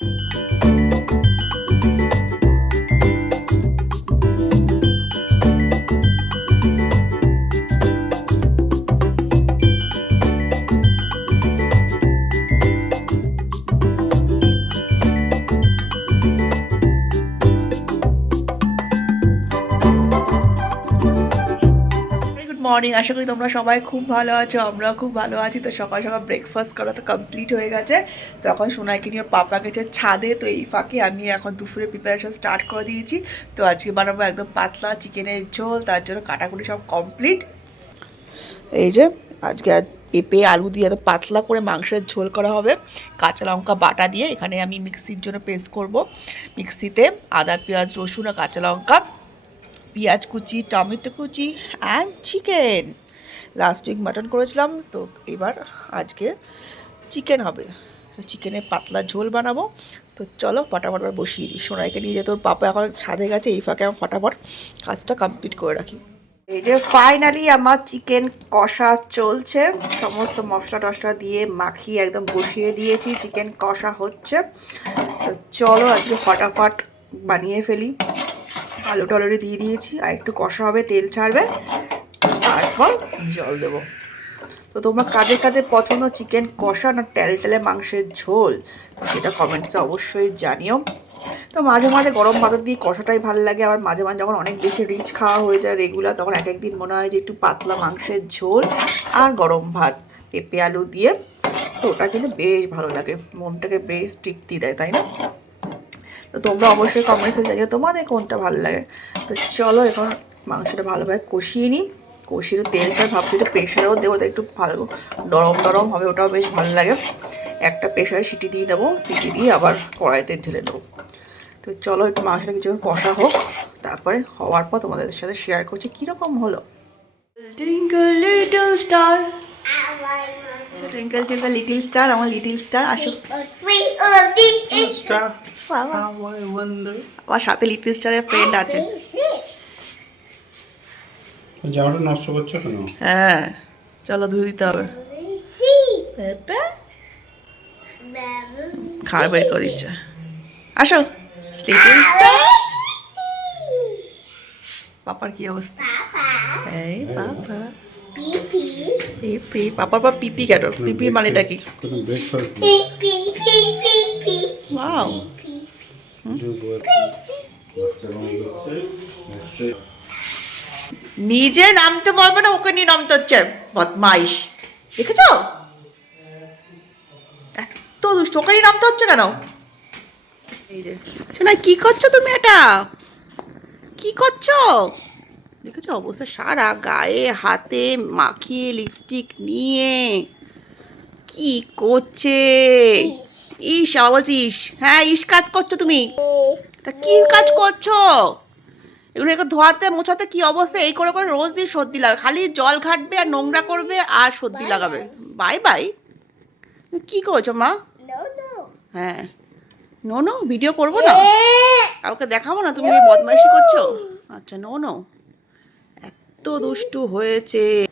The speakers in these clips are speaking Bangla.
গুড মর্নিং আশা করি তোমরা সবাই খুব ভালো আছো, আমরাও খুব ভালো আছি। তো সকাল সকাল ব্রেকফাস্ট করা তো কমপ্লিট হয়ে গেছে। তখন সোনাইকে নিয়ে পাপা গেছে ছাদে, তো এই ফাঁকে আমি এখন দুপুরে প্রিপারেশন স্টার্ট করে দিয়েছি। তো আজকে বানাবো একদম পাতলা চিকেনের ঝোল, তার জন্য কাটাকুটি সব কমপ্লিট এই যে, আজকে আজ পেঁপে, আলু দিয়ে একদম পাতলা করে মাংসের ঝোল করা হবে। কাঁচা লঙ্কা বাটা দিয়ে এখানে আমি মিক্সির জন্য পেস্ট করব। মিক্সিতে আদা, পেঁয়াজ, রসুন আর কাঁচা লঙ্কা। পেঁয়াজ কুচি, টমেটো কুচি and chicken last week mutton করেছিলাম, তো এবার আজকে চিকেন হবে। তো চিকেনের পাতলা ঝোল বানাবো। তো চলো ফটাফট বসিয়ে দিই। সোনাইকে নিয়ে যেতে ওর পাপা এখন ছাদে গেছে, এই ফাঁকে আমি ফটাফট কাজটা কমপ্লিট করে রাখি। এই যে ফাইনালি আমার চিকেন কষা চলছে। সমস্ত মশলা টশলা দিয়ে মাখিয়ে একদম বসিয়ে দিয়েছি। চিকেন কষা হচ্ছে। তো চলো আজকে ফটাফট বানিয়ে ফেলি। আলু টলুরি দিয়ে দিয়েছি, আর একটু কষা হবে, তেল ছাড়বে, তারপর জল দেবো। তো তোমরা কাজে কাজে পছন্দ, চিকেন কষা না টেলে মাংসের ঝোল, সেটা কমেন্টসে অবশ্যই জানিও। তো মাঝে মাঝে গরম ভাত দিয়ে কষাটাই ভালো লাগে, আবার মাঝে মাঝে যখন অনেক বেশি রিচ খাওয়া হয়ে যায় রেগুলার তখন এক একদিন মনে হয় যে একটু পাতলা মাংসের ঝোল আর গরম ভাত, পেঁপে আলু দিয়ে। তো ওটা কিন্তু বেশ ভালো লাগে, মনটাকে বেশ তৃপ্তি দেয়, তাই না? তো তোমরা অবশ্যই কমেন্টসে জানিও তোমাদের কোনটা ভালো লাগে। তো চলো এখন মাংসটা ভালোভাবে কষিয়ে নিই। কষিয়ে তেল ছাড় ভাবছি একটু প্রেশারেও দেবো তো একটু ভালো নরম নরম হবে ওটাও বেশ ভালো লাগে। একটা প্রেশারে সিটি দিয়ে নেব সিটি দিয়ে আবার কড়াইতে ঢেলে নেব। তো চলো একটু মাংসটা কিছুক্ষণ কষা হোক তারপরে হওয়ার পর তোমাদের সাথে শেয়ার করছি কীরকম হলো। Twinkle little star twinkle twinkle little star আমার লিটল স্টার আসো. আমার সাথে লিটল স্টারের ফ্রেন্ড আছে। জামাটা নষ্ট করছ কেন? হ্যাঁ চলো ধুয়ে দিতে হবে। পেঁপে খাবার বের করে দিচ্ছে। আসো লিটল স্টার পাপার কি অবস্থা? এই পাপা। পিপি পর পিপি কেন? পিপির মানেটা কি? ওয়াও নিজে নামতে পারবে না ওকে নিয়ে নামতে হচ্ছে। বদমাইশ। দেখেছ? এত দুষ্ট ওকে নিয়ে নামতে হচ্ছে কেন? এই যে শোনা কি করছ তুমি এটা? কি করছ? দেখেছ? অবস্থা সারা গায়ে হাতে মাখিয়ে লিপস্টিক নিয়ে। কি করছে? ইস আবার বলছিস হ্যাঁ ইস কাজ করছ তুমি। তা কি কাজ করছ? এগুলো একটু ধোয়াতে মোছাতে কি অবস্থা? এই করে করে রোজ দিন সর্দি লাগে খালি জল ঘাটবে আর নোংরা করবে আর সর্দি লাগাবে। Bye bye. কি করছ মা? হ্যাঁ। নো নো ভিডিও করব না? কাউকে দেখাবো না? তুমি বদমাইশি করছ? আচ্ছা নো নো দুষ্টু হয়েছে।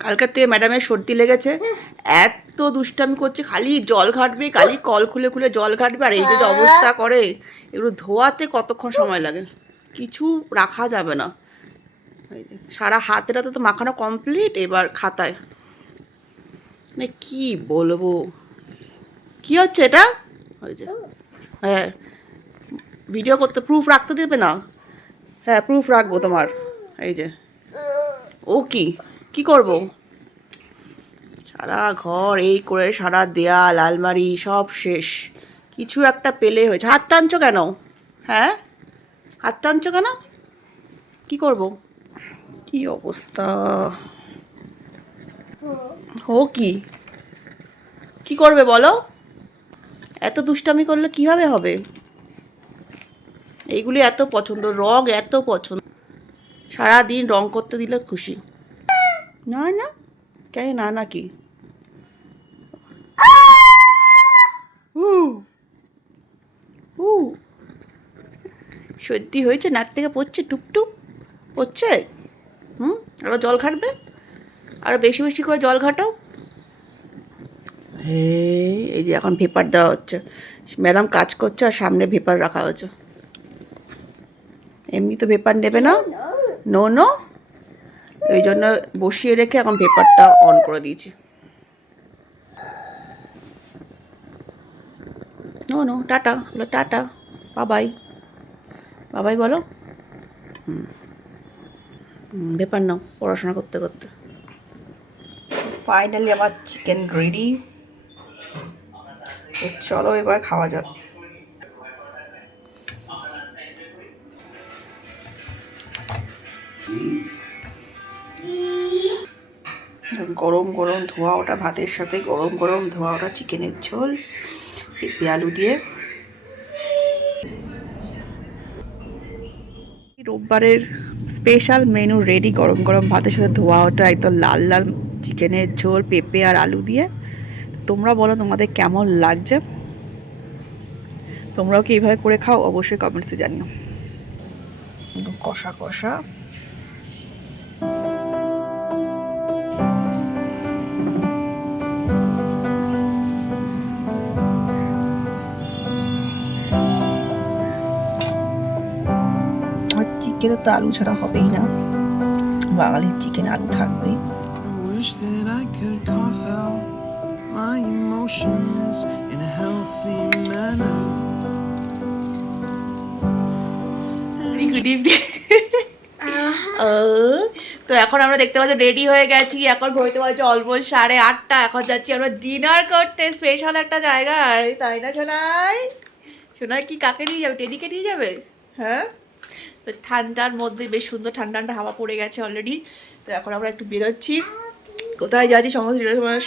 কালকাতে ম্যাডামের সর্দি লেগেছে। এত দুষ্টামি করছে, খালি জল ঘাটবে, খালি কল খুলে খুলে জল ঘাটবে, আর এই যে যে অবস্থা করে, এগুলো ধোয়াতে কতক্ষণ সময় লাগে? কিছু রাখা যাবে না। সারা হাতেটাতে তো মাখানো কমপ্লিট এবার খাতায়। মানে কি বলব? কি হচ্ছে এটা? ওই যে হ্যাঁ ভিডিও করতে প্রুফ রাখতে দেবে না? হ্যাঁ প্রুফ রাখব তোমার। এই যে। ও কি? কি করব? সারা ঘর এই করে, সারা দেয়াল, আলমারি সব শেষ। কিছু একটা পেলে হয়েছে। হাত টানছো কেন? হ্যাঁ? হাত টানছো কেন? কি করব? কি অবস্থা? ও কি? কি করবে বলো? এত দুষ্টামি করলে কীভাবে হবে? এইগুলি এত পছন্দ, রং এত পছন্দ। সারা দিন রং করতে দিলে খুশি। না না। কেন না না কি? উ। সত্যি হয়েছে নাক থেকে পড়ছে টুপটুপ পড়ছে? হুম? আরও জল ঘাটবে আরও বেশি বেশি করে জল ঘাটাও? এই এই যে এখন ভেপার দেওয়া হচ্ছে। ম্যাডাম কাজ করছে আর সামনে ভেপার রাখা হয়েছে। এমনি তো ভেপার নেবে না। নো নো এই জন্য বসিয়ে রেখে এখন পেপারটা অন করে দিয়েছি। নো নো টাটা বলো টাটা বাবাই বাবাই বলো। হুম, ব্যাপার নাও পড়াশোনা করতে করতে। ফাইনালি আমার চিকেন রেডি চলো এবার খাওয়া যাক। গরম গরম ধোয়া ওটা ভাতের সাথে, গরম গরম ধোয়া ওটা চিকেনের ঝোল, পেঁপে আলু দিয়ে। রোববারের স্পেশাল মেনু রেডি গরম গরম ভাতের সাথে ধোয়া ওটা একদম লাল লাল চিকেনের ঝোল, পেঁপে আর আলু দিয়ে। তোমরা বলো তোমাদের কেমন লাগছে? তোমরাও কি এইভাবে করে খাও? অবশ্যই কমেন্টসে জানিও। কষা কষা। আর তো আলু ছাড়া হবেই না। বাঙালির চিকেন আলু manner. গুড ইভিনিং তো এখন আমরা দেখতে পাচ্ছি রেডি হয়ে গেছি। এখন হইতে পারছে অলমোস্ট সাড়ে আটটা। এখন যাচ্ছি আমরা ডিনার করতে। স্পেশাল একটা জায়গায়। তাই না সোনাই? সোনাই কি কাকে নিয়ে যাবে? টেডিকে নিয়ে যাবে? হ্যাঁ? তো ঠান্ডার মধ্যে বেশ সুন্দর ঠান্ডা ঠান্ডা হাওয়া পড়ে গেছে অলরেডি তো এখন আমরা একটু বেরোচ্ছি। কোথায় যাচ্ছি সমস্ত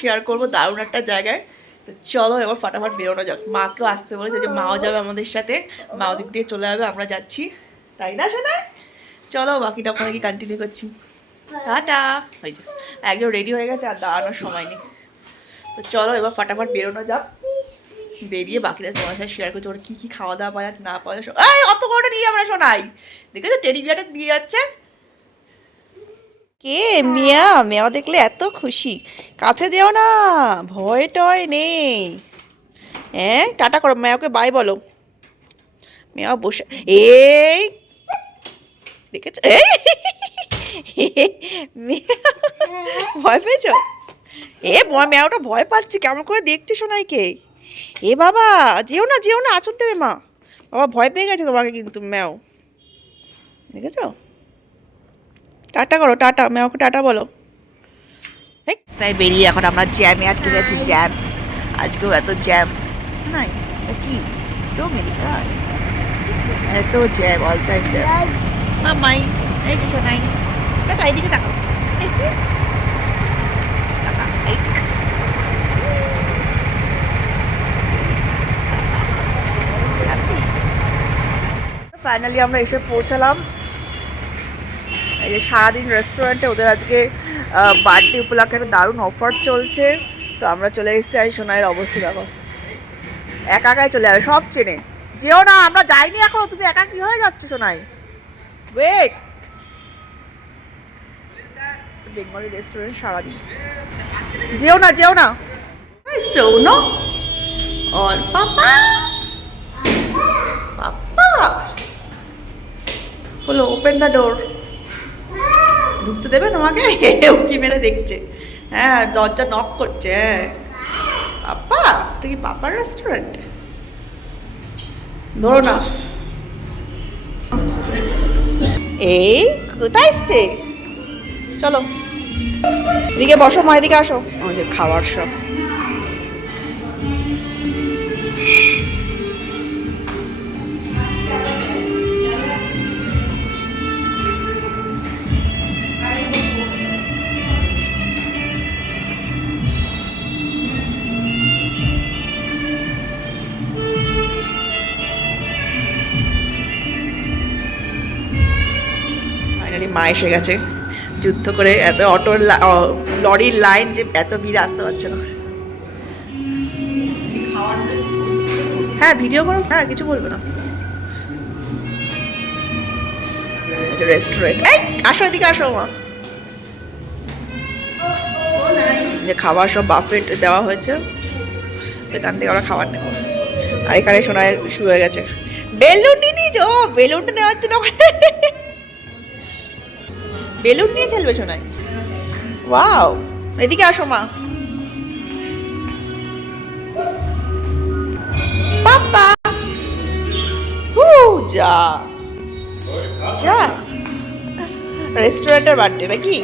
শেয়ার করব দারুণ একটা জায়গায়। তো চলো এবার ফাটাফাট বেরোনো যাক। মাকেও আসতে বলেছে যে মাও যাবে আমাদের সাথে। মা ওদিক দিয়ে চলে যাবে, আমরা যাচ্ছি। তাই না শোনা চলো বাকিটা ওখানে কি কন্টিনিউ করছি? টাটা। ওই যে একদম রেডি হয়ে গেছে আর দাঁড়ানোর সময় নেই। তো চলো এবার ফাটাফাট বেরোনো যাক। বেরিয়ে বাকিটা তোমার সাথে শেয়ার করছি, ওরা কী কী খাওয়া দাওয়া পাওয়া না পাওয়া যায় এই অত বড়টা নিয়ে আমরা শোনাই দেখেছ টেডি বিয়ারটা দিয়ে যাচ্ছে। কে? মিয়া মেয়া দেখলে এত খুশি। কাছে যেও না, ভয় টয় নেই। হ্যাঁ টাটা করো মেয়াকে বাই বলো। মেয়া বসে, এই, দেখেছ? ভয় পেয়েছ? এ মেয়াটা ভয় পাচ্ছি, কেমন করে দেখছে সোনাইকে? এ বাবা, যেও না যেও না আছর দেবে মা। বাবা, ভয় পেয়ে গেছে তোমাকে কিন্তু, ম্যাও। দেখেছ? টাটা করো, টাটা, ম্যাওকে টাটা বলো। তাই বেরিয়ে এখন আমরা জ্যামে আটকে গেছি জ্যাম। আজকেও এত জ্যাম। নাই কি? সো মেনি এত জ্যাম অল টাইম জ্যাম মামাই এই কিছু নাই টাকা এদিকে টাকা ফাইনালি আমরা এসে পৌঁছালাম। এই যে সারাদিন রেস্টুরেন্টে ওদের আজকে বার্থডে উপলক্ষে একটা দারুণ অফার চলছে। তো আমরা চলে এসেছি আর সোনাইয়ের অবস্থা দেখো। একা একাই চলে যাবে, সব চেনে। যেও না, আমরা যাইনি এখন, তুমি একা হয়ে যাচ্ছ সোনাই? ওয়েট বেঙ্গলি রেস্টুরেন্ট সারাদিন। যেও না যেও না। সৌন ওর পাপা। বলো ওপেন দ্য ডোর ঢুকতে দেবে তোমাকে? উকি মেরে দেখছে। হ্যাঁ দরজা নক করছে হ্যাঁ। পাপা, এটা কি পাপার রেস্টুরেন্ট ধরো না। এই, কোথায় এসছে? চলো। এদিকে বসো মা, এদিকে আসো। আমাদের খাওয়ার সব। মা এসে গেছে। যুদ্ধ করে এত অটোর লরির লাইন যে এত ভিড় আসতে পারছে না। হ্যাঁ ভিডিও করো। হ্যাঁ কিছু বলবে না। রেস্টুরেন্ট এই, আসো এদিকে, আসো মা। যে খাবার সব বাফেট দেওয়া হয়েছে এখান থেকে ওরা খাবার নেব। আর এখানে সোনায় শুরু হয়ে গেছে। বেলুন নিয়ে ও বেলুনটা নেওয়ার জন্য। বেলুন নিয়ে খেলবে সোনায় ওয়াও, এদিকে আসো মা। পাপা হু, যা। যা। রেস্টুরেন্টের বার্থডে নাকি?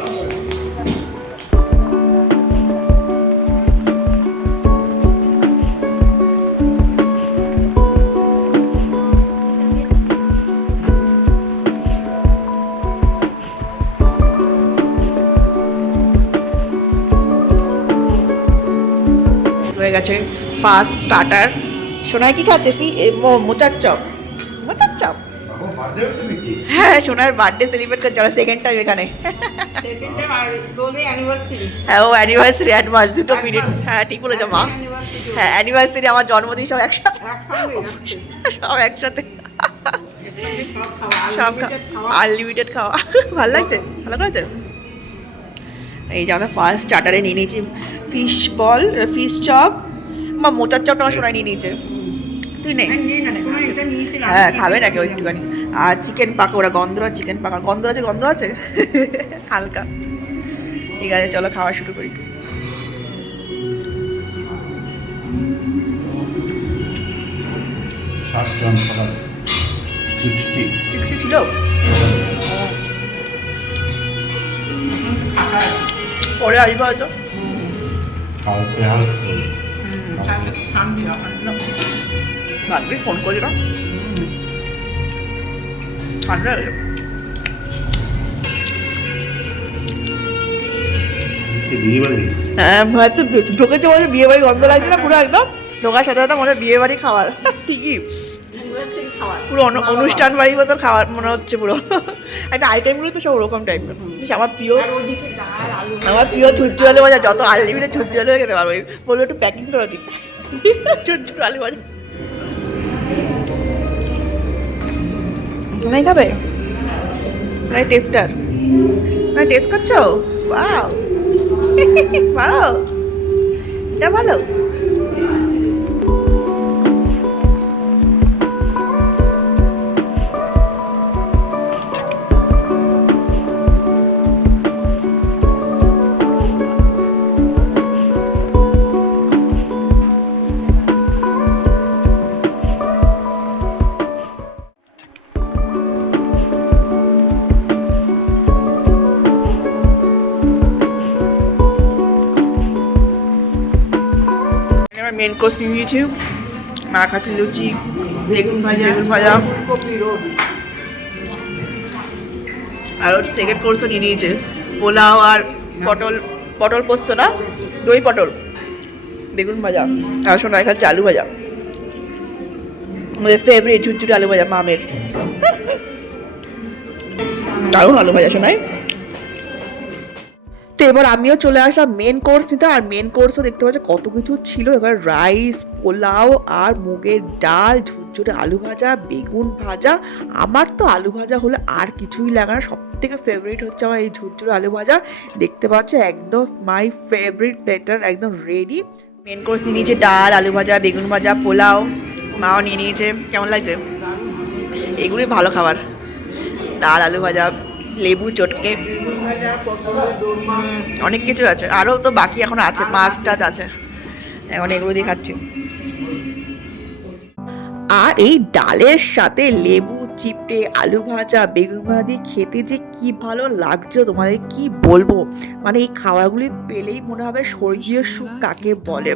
গেছে ফার্স্ট স্টার্টার সোনায় কি খাচ্ছে? ফি মোচার চপ। মোচার চপ? হ্যাঁ সোনার বার্থডে সেলিব্রেট করছে ওরা সেকেন্ড টাইম এখানে। হ্যাঁ ও অ্যানিভার্সারি অ্যাডভান্স দুটো পিরিয়ড হ্যাঁ ঠিক বলেছ মা। হ্যাঁ অ্যানিভার্সারি আমার জন্মদিন সব একসাথে। সব একসাথে। সব আনলিমিটেড খাওয়া। ভালো লাগছে? ভালো করেছে? এই যে আমরা ফার্স্ট চার্টারে নিয়ে নিয়েছি ফিশ বল ফিশ চপ মা মোটার চপটা আমার সোনায় নিয়ে নিয়েছে। তুই নেই হ্যাঁ খাবে নাকি ওই একটুখানি। আর চিকেন পাকোড়া গন্ধ চিকেন পাকোড়া গন্ধ আছে গন্ধ আছে? হালকা। ঠিক আছে চলো খাওয়া শুরু করি। ছিল? পরে আসব হয়তো। ফোন করি না ঠান্ডা। হয়ে গেছে। বিয়ে বাড়ি হ্যাঁ হয়তো ঢুকেছে বলে বিয়ে বাড়ি গন্ধ লাগছে না, পুরো একদম ঢোকার সাথে সাথে মনে হয় বিয়ে বাড়ি খাওয়ার। ঠিকই। পুরো অনু- অনুষ্ঠান বাড়ির মতো খাওয়ার মনে হচ্ছে পুরো। একটা আইটেমগুলো তো সব ওরকম টাইপের আমার প্রিয় আমার প্রিয় ছুটি আলু ভাজা যত আনলিমিটেড ছুটি আলু খেতে পারব বলব একটু প্যাকিং করে দিই। ছুটি আলু ভাজা তুমি খাবে? মানে টেস্টার মানে টেস্ট করছ? বাও ভালো? এটা ভালো। মেন কোর্স নিয়ে নিয়েছি মা খাচ্ছে লুচি বেগুন ভাজা বেগুন ভাজা আর ওর সেকেন্ড কোর্সও নিয়ে নিয়েছে। পোলাও আর পটল পটল পোস্ত না? দই পটল। বেগুন ভাজা। আর শোনা খাচ্ছে আলু ভাজা। আমাদের ফেভারিট ঝুরঝুরি আলু ভাজা, মামের। দারুণ আলু ভাজা শোনায় তো এবার আমিও চলে আসলাম মেন কোর্স নিতে, আর মেন কোর্সও দেখতে পাচ্ছি কত কিছু ছিল। এবার রাইস পোলাও আর মুগের ডাল, ঝুরঝুরে আলু ভাজা, বেগুন ভাজা। আমার তো আলু ভাজা হলে আর কিছুই লাগে না। সব থেকে ফেভারিট হচ্ছে আমার এই ঝুরঝুরে আলু ভাজা। দেখতে পাচ্ছ একদম মাই ফেভারিট প্লেটার একদম রেডি মেন কোর্স নিয়ে নিয়েছে ডাল, আলু ভাজা, বেগুন ভাজা, পোলাও। মাও নিয়ে নিয়েছে। কেমন লাগছে? এগুলোই ভালো খাবার। ডাল, আলু ভাজা, লেবু, চটকে। অনেক কিছু আছে। আরও তো বাকি এখন আছে, মাছ টাছ আছে। এখন এগুলো দিয়ে খাচ্ছি। আর এই ডালের সাথে লেবু চিপে আলু ভাজা, বেগুন ভাজা খেতে যে কি ভালো লাগছে তোমাদের কি বলব? মানে এই খাবারগুলি পেলেই মনে হবে স্বর্গীয় সুখ কাকে বলে?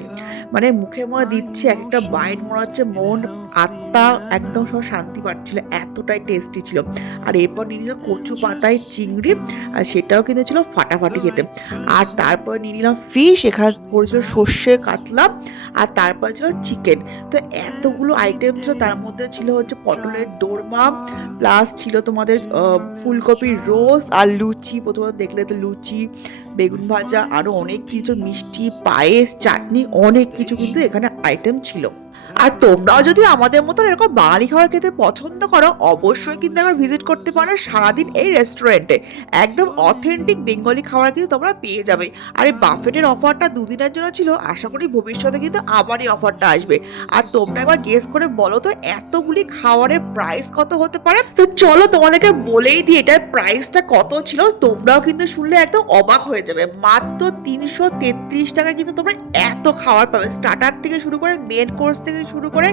মানে মুখে মনে দিচ্ছে একটা বাইট মনে হচ্ছে মন, আত্মা একদম সব শান্তি পাচ্ছিল, এতটাই টেস্টি ছিল। আর এরপর নিয়ে নিল কচু পাতায় চিংড়ি, আর সেটাও কিন্তু ছিল ফাটাফাটি খেতে। আর তারপর নিয়ে নিলাম ফিশ এখানে পড়েছিল সর্ষে কাতলা, আর তারপর ছিল চিকেন তো এতগুলো আইটেম ছিল, তার মধ্যে ছিল হচ্ছে পটলের দোরমা প্লাস ছিল তোমাদের আহ, ফুলকপির রোস আর লুচি। প্রথমত দেখলে তো লুচি বেগুন ভাজা আরও অনেক কিছু মিষ্টি পায়েস চাটনি অনেক কিছু কিন্তু এখানে আইটেম ছিল। আর তোমরাও যদি আমাদের মতন এরকম বাঙালি খাবার খেতে পছন্দ করো, অবশ্যই কিন্তু একবার ভিজিট করতে পারো সারাদিন এই রেস্টুরেন্টে একদম অথেন্টিক বেঙ্গলি খাবার কিন্তু তোমরা পেয়ে যাবে। আর এই বাফেটের অফারটা দুদিনের জন্য ছিল, আশা করি ভবিষ্যতে কিন্তু আবার এই অফারটা আসবে। আর তোমরা একবার গেস করে বলো তো, এতগুলি খাবারের প্রাইস কত হতে পারে? তো চলো তোমাদেরকে বলেই দিই, এটার প্রাইসটা কত ছিল, তোমরাও কিন্তু শুনলে একদম অবাক হয়ে যাবে। মাত্র তিনশো তেত্রিশ টাকা কিন্তু তোমরা এত খাবার পাবে। স্টার্টার থেকে শুরু করে মেন কোর্স থেকে শুরু করে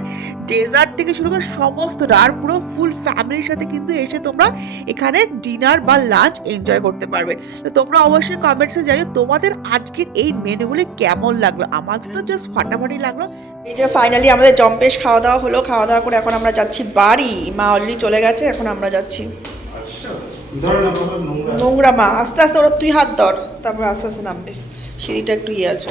ডেজার্ট থেকে শুরু করে সমস্তটা আর পুরো ফুল ফ্যামিলির সাথে কিন্তু এসে তোমরা এখানে ডিনার বা লাঞ্চ এনজয় করতে পারবে। তো তোমরা অবশ্যই কমেন্টসে জানিও তোমাদের আজকের এই মেনুগুলি কেমন লাগল? আমাদের তো জাস্ট ফাটাফাটি লাগল। এই যে ফাইনালি আমাদের জম্পেশ খাওয়া দাওয়া হলো। খাওয়া দাওয়া করে এখন আমরা যাচ্ছি বাড়ি। মা অলরেডি চলে গেছে এখন আমরা যাচ্ছি। নোংরা। মা আস্তে আস্তে ওরা তুই হাত ধর তারপর আস্তে আস্তে নামবে। সিঁড়িটা একটু ইয়ে আছে।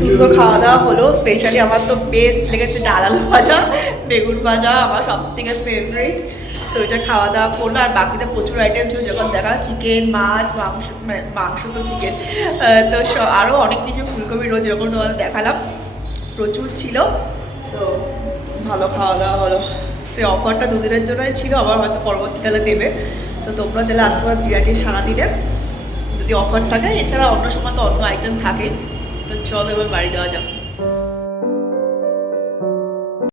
সুন্দর খাওয়া দাওয়া হলো স্পেশালি আমার তো বেস্ট লেগেছে ডাল ভাজা, বেগুন ভাজা, আমার সব থেকে ফেভারিট তো এটা খাওয়া দাওয়া করল, আর বাকিতে প্রচুর আইটেম ছিল যখন দেখা চিকেন মাছ, মাংস মানে মাংস তো চিকেন তো আরও অনেক কিছু, ফুলকপি রোজ এরকম তোমাদের দেখালাম। প্রচুর ছিল, তো ভালো খাওয়া দাওয়া হলো। তো অফারটা দুদিনের জন্যই ছিল, আবার হয়তো পরবর্তীকালে দেবে। তো তোমরা চাইলে আসতে পারো বিরিয়ানি সারাদিনে। যদি অফার থাকে, এছাড়া অন্য সময় তো অন্য আইটেম থাকে। তো চল এবার বাড়ি যাওয়া যাক।